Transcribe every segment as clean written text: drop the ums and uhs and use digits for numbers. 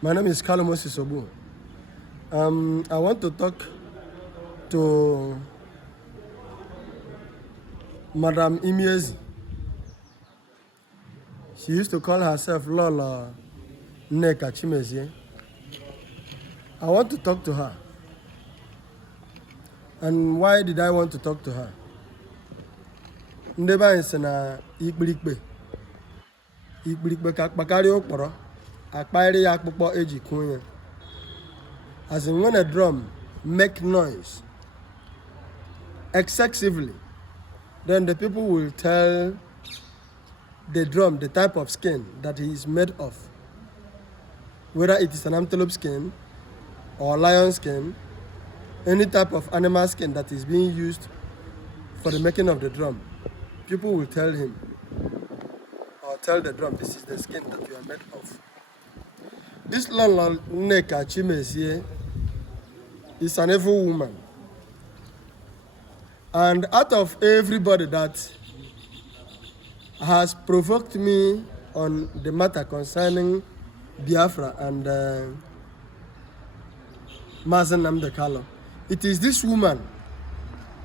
My name is Carlo Moses Obu. I want to talk to Madam Chimezie. She used to call herself Lolo, Nneka, Chimezie. I want to talk to her. And why did I want to talk to her? Ndeba is na ikpirikpe ka kpakari okporo akpairi ya akpukpo eji kunye. As in when a drum make noise excessively, then the people will tell the drum the type of skin that he is made of, whether it is an antelope skin or lion skin, any type of animal skin that is being used for the making of the drum. People will tell him or tell the drum, this is the skin that you are made of. This Lolo Nneka Chimezie is an evil woman. And out of everybody that has provoked me on the matter concerning Biafra and Nneka, it is this woman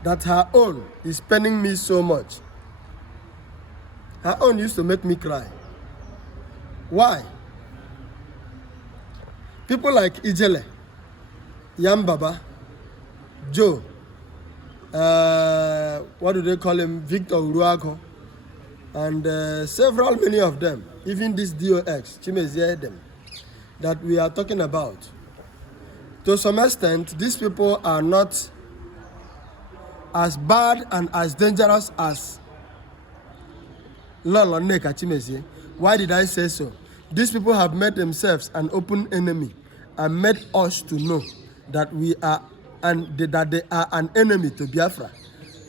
that her own is paining me so much. Her own used to make me cry. Why? People like Ijele, Yambaba, Joe, what do they call him, Victor Uruago, and several many of them, even this DOX, Chimezie, them, that we are talking about. To some extent, these people are not as bad and as dangerous as Lolo Nneka Chimezie. Why did I say so? These people have made themselves an open enemy and made us to know that we are and that they are an enemy to Biafra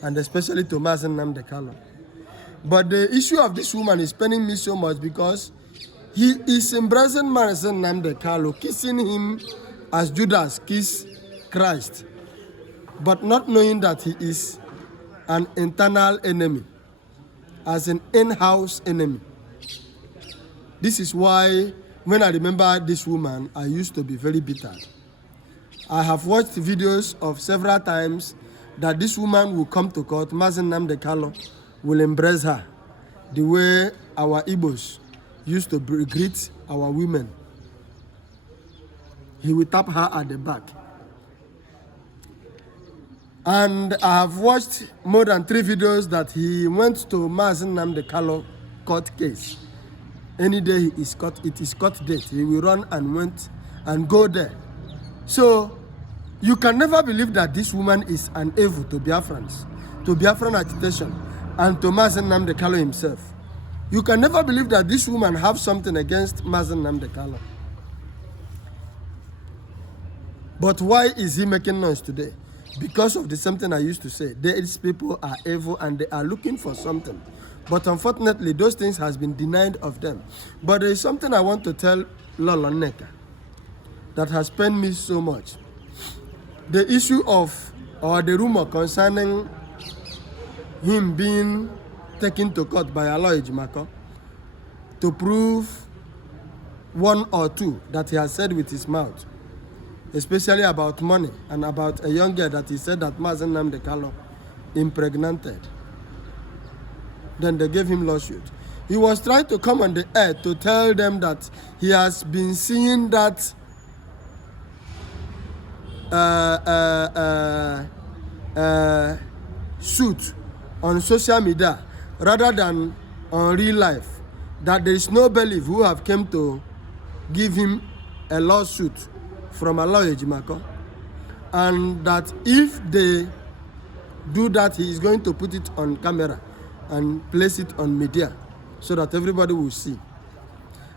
and especially to Nneka. But the issue of this woman is paining me so much because he is embracing Nneka, kissing him as Judas kissed Christ, but not knowing that he is an internal enemy, as an in-house enemy. This is why when I remember this woman, I used to be very bitter. I have watched videos of several times that this woman will come to court, Nneka will embrace her, the way our Igbos used to greet our women. He will tap her at the back. And I have watched more than 3 videos that he went to Nneka court case. Any day it is court date, he will run and went and go there. So you can never believe that this woman is an evil to Biafrans, to Biafran agitation, and to Nneka himself. You can never believe that this woman have something against Nneka. But why is he making noise today? Because of the something I used to say. These people are evil and they are looking for something. But unfortunately, those things has been denied of them. But there is something I want to tell Lolo Nneka that has pained me so much. The issue of, or the rumor concerning him being taken to court by Aloy Jimako to prove 1 or 2 that he has said with his mouth, especially about money and about a young girl that he said that Nneka impregnated. Then they gave him lawsuit. He was trying to come on the air to tell them that he has been seeing that suit on social media rather than on real life. That there is nobody who have come to give him a lawsuit from Aloy Jimako, and that if they do that, he is going to put it on camera and place it on media so that everybody will see.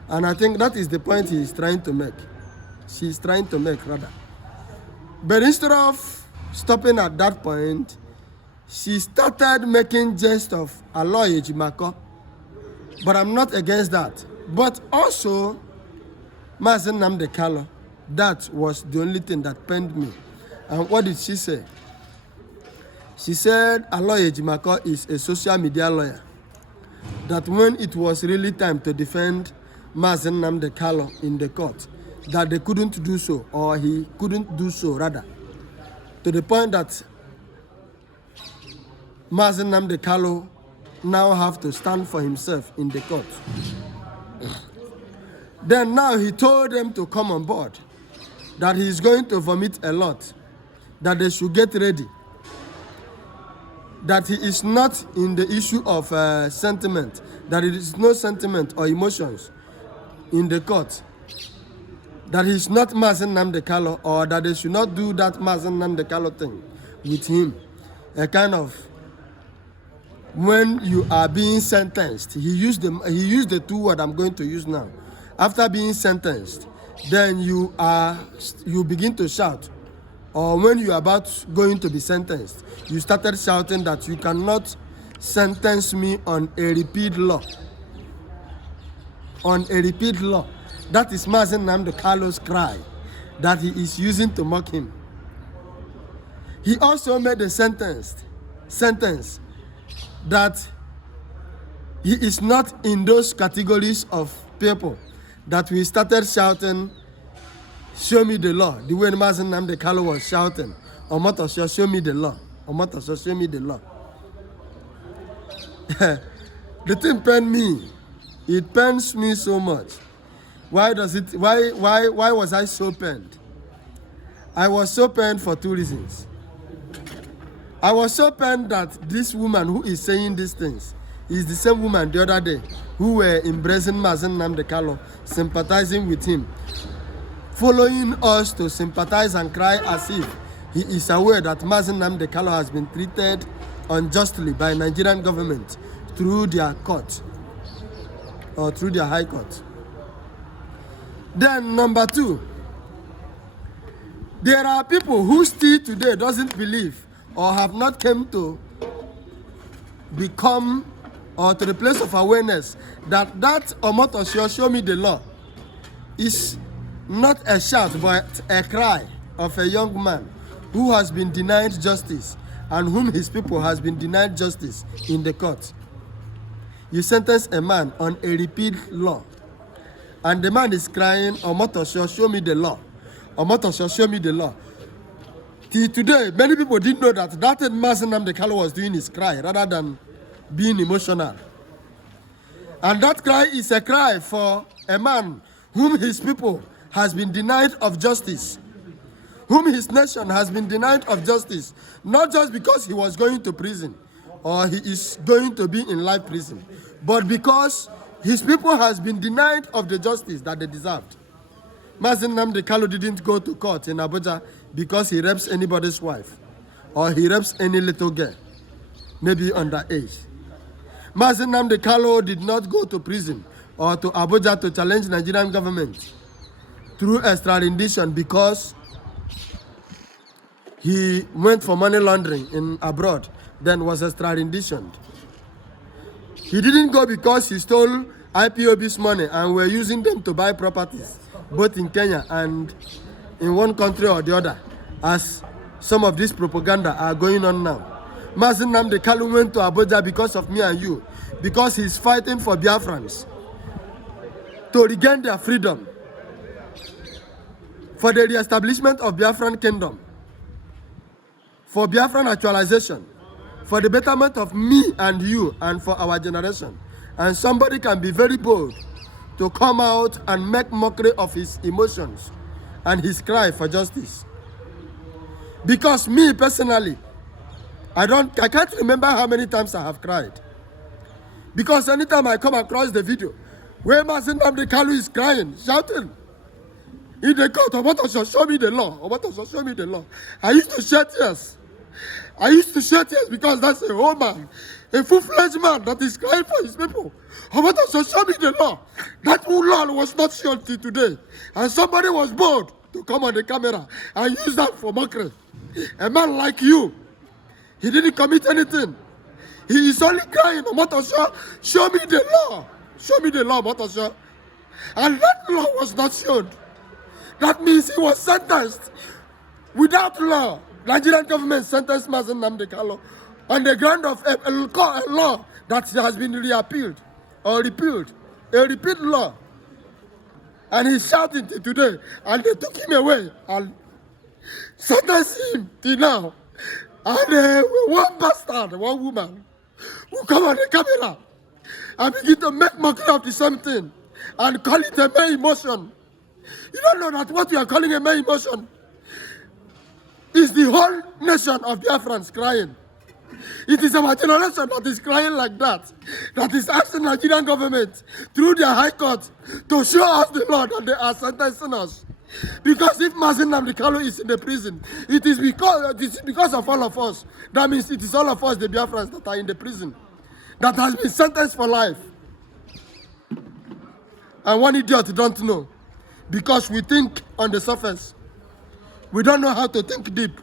And I think that is the point he is trying to make. She is trying to make, rather. But instead of stopping at that point, she started making jest of Aloy Jimako. But I'm not against that. But also, Nneka, that was the only thing that pained me. And what did she say? She said Aloy Jimako is a social media lawyer. That when it was really time to defend Nneka in the court, that they couldn't do so, or he couldn't do so rather, to the point that Mazi Nnamdi Kanu now have to stand for himself in the court. Then now he told them to come on board, that he is going to vomit a lot, that they should get ready, that he is not in the issue of sentiment, that it is no sentiment or emotions in the court, that he is not Mazi Nnamdi Kanu, or that they should not do that Mazi Nnamdi Kanu thing with him. A kind of, when you are being sentenced, he used the two words I'm going to use now. After being sentenced, then you begin to shout, or when you are about going to be sentenced, you started shouting that you cannot sentence me on a repeat law. On a repeat law. That is Mazi Nnamdi Kanu's cry that he is using to mock him. He also made a sentence that he is not in those categories of people that we started shouting, show me the law, the way Mazi Nnamdi Kanu was shouting, Omotosho, show me the law, Omotosho, show me the law. The thing pained me. It pains me so much. Why was I so pained? I was so pained for two reasons. I was so pained that this woman who is saying these things is the same woman the other day who were embracing Mazi Nnamdi Kanu, sympathizing with him, following us to sympathize and cry as if he is aware that Mazi Nnamdi Kanu has been treated unjustly by Nigerian government through their court or through their high court. Then number two, there are people who still today doesn't believe or have not come to become or to the place of awareness that Omotosho, show me the law, is not a shout but a cry of a young man who has been denied justice and whom his people has been denied justice in the court. You sentence a man on a repeat law, and the man is crying, Omotosho, show me the law. Omotosho, show me the law. Till today, many people didn't know that Mazi Nnamdi Kanu was doing his cry rather than being emotional. And that cry is a cry for a man whom his people has been denied of justice, whom his nation has been denied of justice, not just because he was going to prison or he is going to be in life prison, but because his people has been denied of the justice that they deserved. Mazi Nnamdi Kanu didn't go to court in Abuja because he rapes anybody's wife or he rapes any little girl, maybe underage. Mazi Nnamdi Kanu did not go to prison or to Abuja to challenge Nigerian government through extradition because he went for money laundering in abroad, then was extraditioned. He didn't go because he stole IPOB's money and were using them to buy properties, both in Kenya and in one country or the other, as some of this propaganda are going on now. Mazi Nnamdi Kanu went to Abuja because of me and you, because he's fighting for Biafrans to regain their freedom, for the re-establishment of Biafran kingdom, for Biafran actualization, for the betterment of me and you and for our generation. And somebody can be very bold to come out and make mockery of his emotions and his cry for justice. Because me personally, I can't remember how many times I have cried. Because anytime I come across the video where Mazi Nnamdi Kanu is crying, shouting in the court, Omotosho, show me the law. Omotosho, show me the law. I used to shed tears. I used to shed tears because that's a whole man, a full-fledged man that is crying for his people. Omotosho, show me the law. That law was not shown till today. And somebody was bold to come on the camera and use that for mockery. A man like you, he didn't commit anything. He is only crying, Omotosho, show me the law. Show me the law, Omotosho. And that law was not shown. That means he was sentenced without law. Nigerian government sentenced Mazi Nnamdi Kanu on the ground of a law that has been repealed or repealed, a repealed law. And he's shouting till today. And they took him away and sentenced him till now. And one bastard, one woman, who come on the camera and begin to make mockery of the same thing and call it a mere emotion. You don't know that what you are calling a mere emotion is the whole nation of Biafrans crying. It is our generation that is crying like that. That is asking the Nigerian government through their high court to show us the law that they are sentencing us. Because if Mazi Nnamdi Kanu is in the prison, it is because of all of us. That means it is all of us, the Biafrans, that are in the prison, that has been sentenced for life. And one idiot don't know. Because we think on the surface. We don't know how to think deep.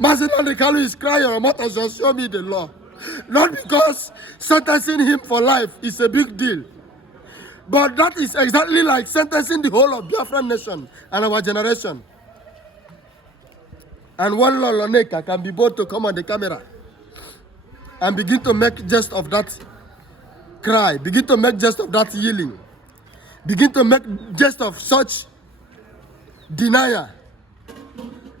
Mazi Nnamdi Kanu is crying, Omota shall show me the law. Not because sentencing him for life is a big deal. But that is exactly like sentencing the whole of Biafran nation and our generation. And one Lolo Nneka can be bold to come on the camera and begin to make jest of that cry, begin to make jest of that yelling, begin to make jest of such denial.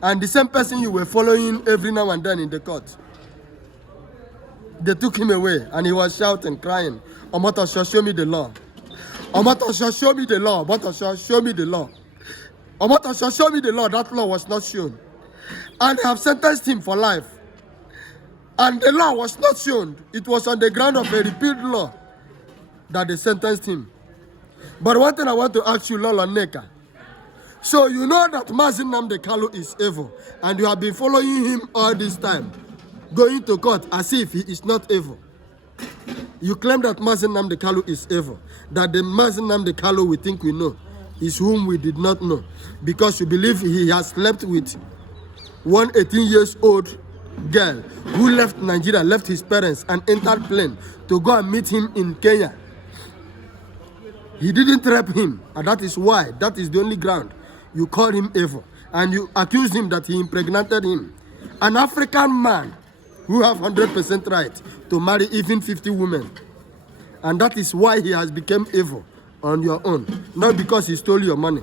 And the same person you were following every now and then in the court. They took him away and he was shouting, crying, Omota shall show me the law. Omota shall show me the law. Omota shall show me the law. Omota shall show me the law. That law was not shown. And they have sentenced him for life. And the law was not shown. It was on the ground of a repealed law that they sentenced him. But one thing I want to ask you, Lolo Nneka. So you know that Mazi Nnamdi Kanu is evil. And you have been following him all this time. Going to court as if he is not evil. You claim that Mazi Nnamdi Kanu is evil. That the Mazi Nnamdi Kanu we think we know is whom we did not know. Because you believe he has slept with one 18-year-old girl who left Nigeria, left his parents and entered plane to go and meet him in Kenya. He didn't rape him. And that is why, that is the only ground you call him evil. And you accuse him that he impregnated him. An African man who have 100% right to marry even 50 women. And that is why he has become evil on your own. Not because he stole your money.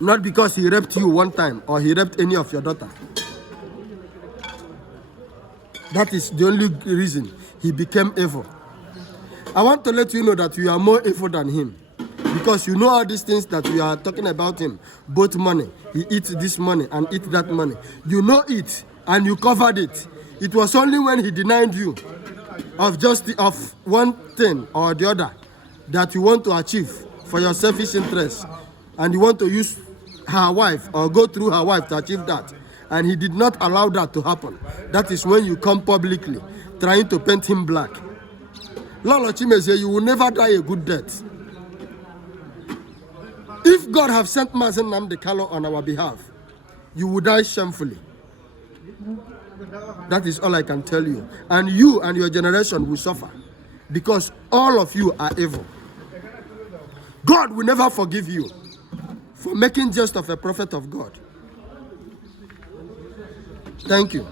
Not because he raped you one time or he raped any of your daughter. That is the only reason he became evil. I want to let you know that you are more evil than him. Because you know all these things that we are talking about him. Both money. He eats this money and eats that money. You know it and you covered it. It was only when he denied you of one thing or the other that you want to achieve for your selfish interest. And you want to use her wife or go through her wife to achieve that. And he did not allow that to happen. That is when you come publicly trying to paint him black. Lolo Chimezie, you will never die a good death. If God have sent Mazi Nnamdi Kanu on our behalf, you will die shamefully. That is all I can tell you. And you and your generation will suffer. Because all of you are evil. God will never forgive you for making jest of a prophet of God. Thank you.